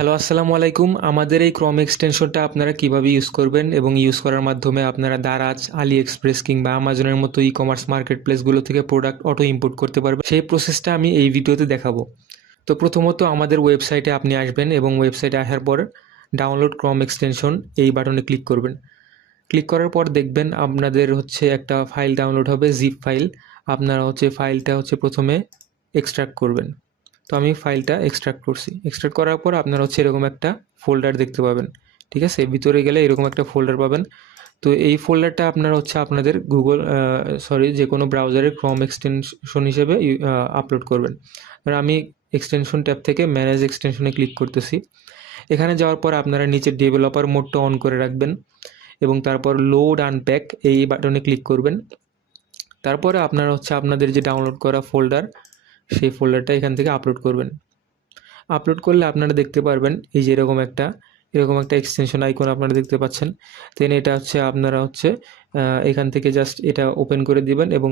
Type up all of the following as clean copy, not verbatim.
Hello, আসসালামু আলাইকুম। আমাদের এই ক্রোম এক্সটেনশনটা আপনারা কিভাবে ইউজ করবেন এবং ইউজ করার মাধ্যমে আপনারা দারাজ, আলি এক্সপ্রেস কিংবা আমাজনের মতো ই-কমার্স মার্কেট প্লেসগুলো থেকে প্রোডাক্ট অটো ইম্পোর্ট করতে পারবেন, সেই প্রসেসটা আমি এই ভিডিওতে দেখাবো। তো প্রথমত আমাদের ওয়েবসাইটে আপনি আসবেন এবং ওয়েবসাইটে আসার পর ডাউনলোড ক্রোম এক্সটেনশন এই বাটনে ক্লিক করবেন। ক্লিক করার পর দেখবেন আপনাদের একটা ফাইল ডাউনলোড হবে, জিপ ফাইল। আপনারা ফাইলটা প্রথমে এক্সট্রাক্ট করবেন। তো আমি ফাইলটা এক্সট্রাক্ট করছি। এক্সট্রাক্ট করার পর আপনারা এরকম একটা ফোল্ডার দেখতে পাবেন। ঠিক আছে? ভিতরে গেলে এরকম একটা ফোল্ডার পাবেন। তো এই ফোল্ডারটা আপনারা আপনাদের যে কোনো ব্রাউজারের ক্রোম এক্সটেনশন হিসেবে আপলোড করবেন। আর আমি এক্সটেনশন ট্যাব থেকে ম্যানেজ এক্সটেনশনে ক্লিক করতেছি। এখানে যাওয়ার পর আপনারা নিচে ডেভেলপার মোডটা অন করে রাখবেন এবং তারপর লোড আনপ্যাক এই বাটনে ক্লিক করবেন। তারপরে আপনারা আপনাদের যে ডাউনলোড করা ফোল্ডার, সেই ফোল্ডারটা এখান থেকে আপলোড করবেন। আপলোড করলে আপনারা দেখতে পারবেন এই যে এরকম একটা এক্সটেনশন আইকন আপনারা দেখতে পাচ্ছেন। দেন এটা আপনারা এখান থেকে জাস্ট এটা ওপেন করে দিবেন এবং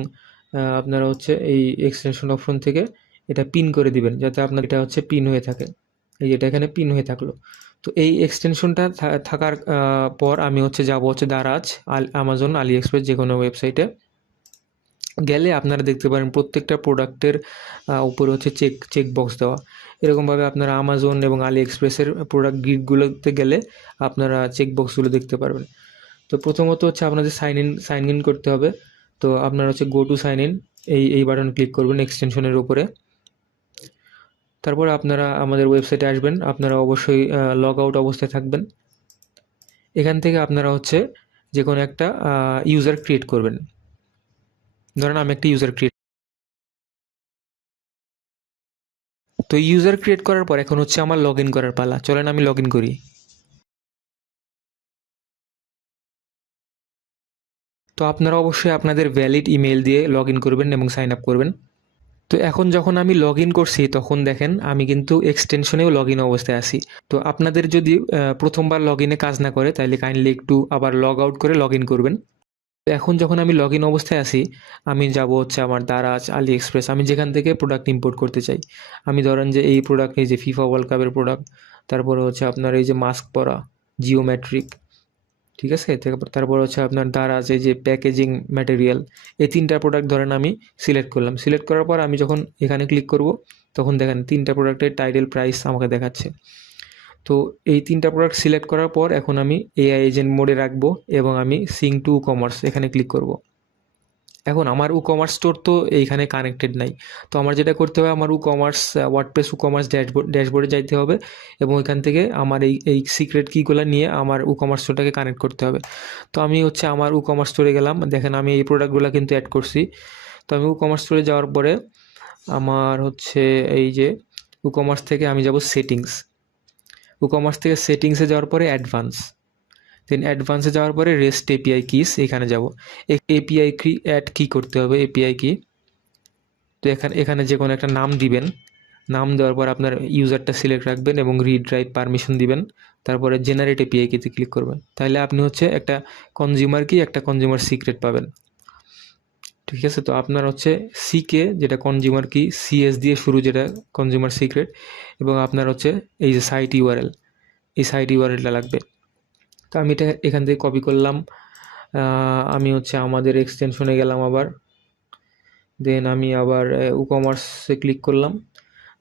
আপনারা এই এক্সটেনশন অপশন থেকে এটা পিন করে দিবেন, যাতে আপনার এটা পিন হয়ে থাকে। এই যে এটা এখানে পিন হয়ে থাকলো। তো এই এক্সটেনশনটা থাকার পর আমি যাব দারাজ, আমাজন, আলি এক্সপ্রেস যে কোনো ওয়েবসাইটে গেলে আপনারা দেখতে পারেন প্রত্যেকটা প্রোডাক্টের উপরে চেক বক্স দেওয়া। এরকমভাবে আপনারা আমাজন এবং আলি এক্সপ্রেসের প্রোডাক্ট গ্রিডগুলোতে গেলে আপনারা চেক বক্সগুলো দেখতে পারবেন। তো প্রথমত আপনাদের সাইন ইন করতে হবে। তো আপনারা গো টু সাইন ইন এই বাটন ক্লিক করবেন এক্সটেনশনের উপরে। তারপর আপনারা আমাদের ওয়েবসাইটে আসবেন। আপনারা অবশ্যই লগ আউট অবস্থায় থাকবেন। এখান থেকে আপনারা যে কোনো একটা ইউজার ক্রিয়েট করবেন। ধরেন আমি একটা ইউজার ক্রিয়েট তো ইউজার ক্রিয়েট করার পর এখন আমার লগ ইন করার পালা। চলেন আমি লগ ইন করি। তো আপনারা অবশ্যই আপনাদের ভ্যালিড ইমেল দিয়ে লগ ইন করবেন এবং সাইন আপ করবেন। তো এখন যখন আমি লগ ইন করছি তখন দেখেন আমি কিন্তু এক্সটেনশনেও লগ ইন অবস্থায় আছি। তো আপনাদের যদি প্রথমবার লগ ইনে কাজ না করে তাহলে কাইন্ডলি একটু আবার লগ আউট করে লগ ইন করবেন। তো এখন যখন আমি লগ ইন অবস্থায় আছি, আমি যাব আমার দারাজ, আলি এক্সপ্রেস, আমি যেখান থেকে প্রোডাক্ট ইম্পোর্ট করতে চাই। আমি ধরেন যে এই প্রোডাক্ট, এই যে ফিফা ওয়ার্ল্ড কাপের প্রোডাক্ট, তারপরে আপনার এই যে মাস্ক পরা, জিওমেট্রিক, ঠিক আছে? তারপর আপনার দারাজ, এই যে প্যাকেজিং ম্যাটেরিয়াল, এই 3টা প্রোডাক্ট ধরেন আমি সিলেক্ট করলাম। সিলেক্ট করার পর আমি যখন এখানে ক্লিক করব তখন দেখেন 3টা প্রোডাক্টের টাইটেল, প্রাইস আমাকে দেখাচ্ছে। তো এই 3টা প্রোডাক্ট সিলেক্ট করার পর এখন আমি এআই এজেন্ট মোডে রাখবো এবং আমি সিং টু কমার্স এখানে ক্লিক করব। এখন আমার কমার্স স্টোর তো এইখানে কানেক্টেড নাই। তো আমার যেটা করতে হবে, আমার কমার্স ওয়ার্ডপ্রেস কমার্স ড্যাশবোর্ডে যাইতে হবে এবং এখান থেকে আমার এই সিক্রেট কিগুলো নিয়ে আমার কমার্স স্টোরটাকে কানেক্ট করতে হবে। তো আমি আমার কমার্স স্টোরে গেলাম। দেখেন আমি এই প্রোডাক্টগুলো কিন্তু অ্যাড করছি। তো আমি কমার্স স্টোরে যাওয়ার পরে আমার এই যে কমার্স থেকে আমি যাব সেটিংস। কমার্স থেকে সেটিংসে যাওয়ার পরে অ্যাডভান্স, দেন অ্যাডভান্সে যাওয়ার পরে রেস্ট এপিআই কিস, এখানে যাব। এপিআই কি অ্যাড কি করতে হবে, এপিআই কি। তো এখানে যে কোনো একটা নাম দিবেন। নাম দেওয়ার পর আপনার ইউজারটা সিলেক্ট রাখবেন এবং রিড রাইট পারমিশন দিবেন। তারপরে জেনারেট এপিআই কিতে ক্লিক করবেন। তাহলে আপনি একটা কনজিউমার কি, একটা কনজিউমার সিক্রেট পাবেন। ঠিক আছে? তো আপনার সিকে, যেটা কনজিউমার কি, সিএস দিয়ে শুরু, যেটা কনজিউমার সিক্রেট, এবং আপনার এই যে সাইট ইউআরএল, এই সাইট ইউআরএলটা লাগবে। তো আমি এটা এখান থেকে কপি করলাম। আমি আমাদের এক্সটেনশনে গেলাম আবার। দেন আমি আবার কমার্সে ক্লিক করলাম।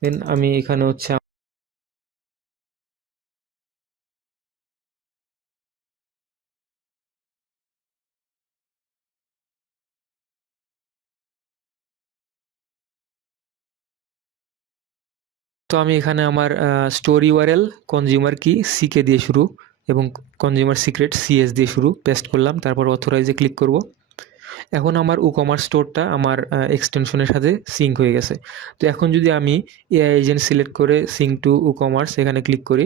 দেন আমি এখানে তো আমি এখানে আমার স্টোর ইউআরএল, কনজিউমার কি সিকে দিয়ে শুরু এবং কনজিউমার সিক্রেট সিএস দিয়ে শুরু পেস্ট করলাম। তারপর অথরাইজে ক্লিক করব। এখন আমার কমার্স স্টোরটা আমার এক্সটেনশনের সাথে সিঙ্ক হয়ে গেছে। তো এখন যদি আমি এআই এজেন্ট সিলেক্ট করে সিঙ্ক টু কমার্স এখানে ক্লিক করি,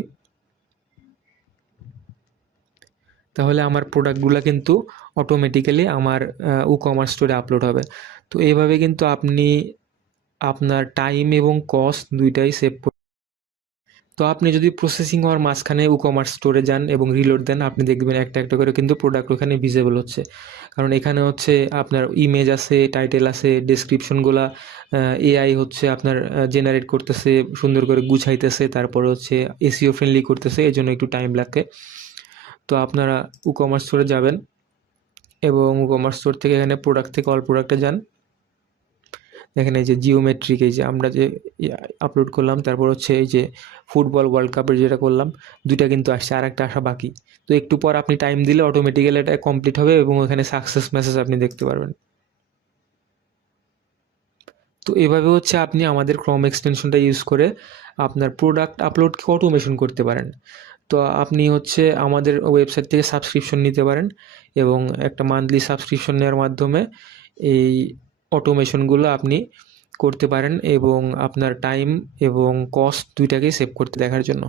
তাহলে আমার প্রোডাক্টগুলো কিন্তু অটোমেটিক্যালি আমার কমার্স স্টোরে আপলোড হবে। তো এইভাবে কিন্তু আপনি আপনার টাইম এবং কস্ট দুইটাই সেভ তো আপনি যদি প্রসেসিং হওয়ার মাঝখানে কমার্স স্টোরে যান এবং রিলোড দেন, আপনি দেখবেন একটা একটা করে কিন্তু প্রোডাক্ট ওখানে ভিজিবল হচ্ছে। কারণ এখানে হচ্ছে আপনার ইমেজ আছে, টাইটেল আছে, ডেসক্রিপশনগুলা এআই হচ্ছে আপনার জেনারেট করতেছে, সুন্দর করে গুছাইতেছে, তারপরে হচ্ছে এসইও ফ্রেন্ডলি করতেছে, এই জন্য একটু টাইম লাগে। তো আপনারা কমার্স স্টোরে যাবেন এবং কমার্স স্টোর থেকে এখানে প্রোডাক্ট থেকে অল প্রোডাক্টে যান। দেখেন এই যে জিওমেট্রিক, এই যে আমরা যে আপলোড করলাম, তারপর হচ্ছে এই যে ফুটবল ওয়ার্ল্ড কাপের যেটা করলাম, দুইটা কিন্তু আসছে, আর একটা আসা বাকি। তো একটু পর আপনি টাইম দিলে অটোমেটিক্যালি এটা কমপ্লিট হবে এবং ওখানে সাকসেস মেসেজ আপনি দেখতে পারবেন। তো এভাবে হচ্ছে আপনি আমাদের ক্রোম এক্সটেনশনটা ইউজ করে আপনার প্রোডাক্ট আপলোডকে অটোমেশন করতে পারেন। তো আপনি হচ্ছে আমাদের ওয়েবসাইট থেকে সাবস্ক্রিপশন নিতে পারেন এবং একটা মান্থলি সাবস্ক্রিপশন নেওয়ার মাধ্যমে এই অটোমেশনগুলো আপনি করতে পারেন এবং আপনার টাইম এবং কস্ট দুইটাকেই সেভ করতে দেখার জন্য।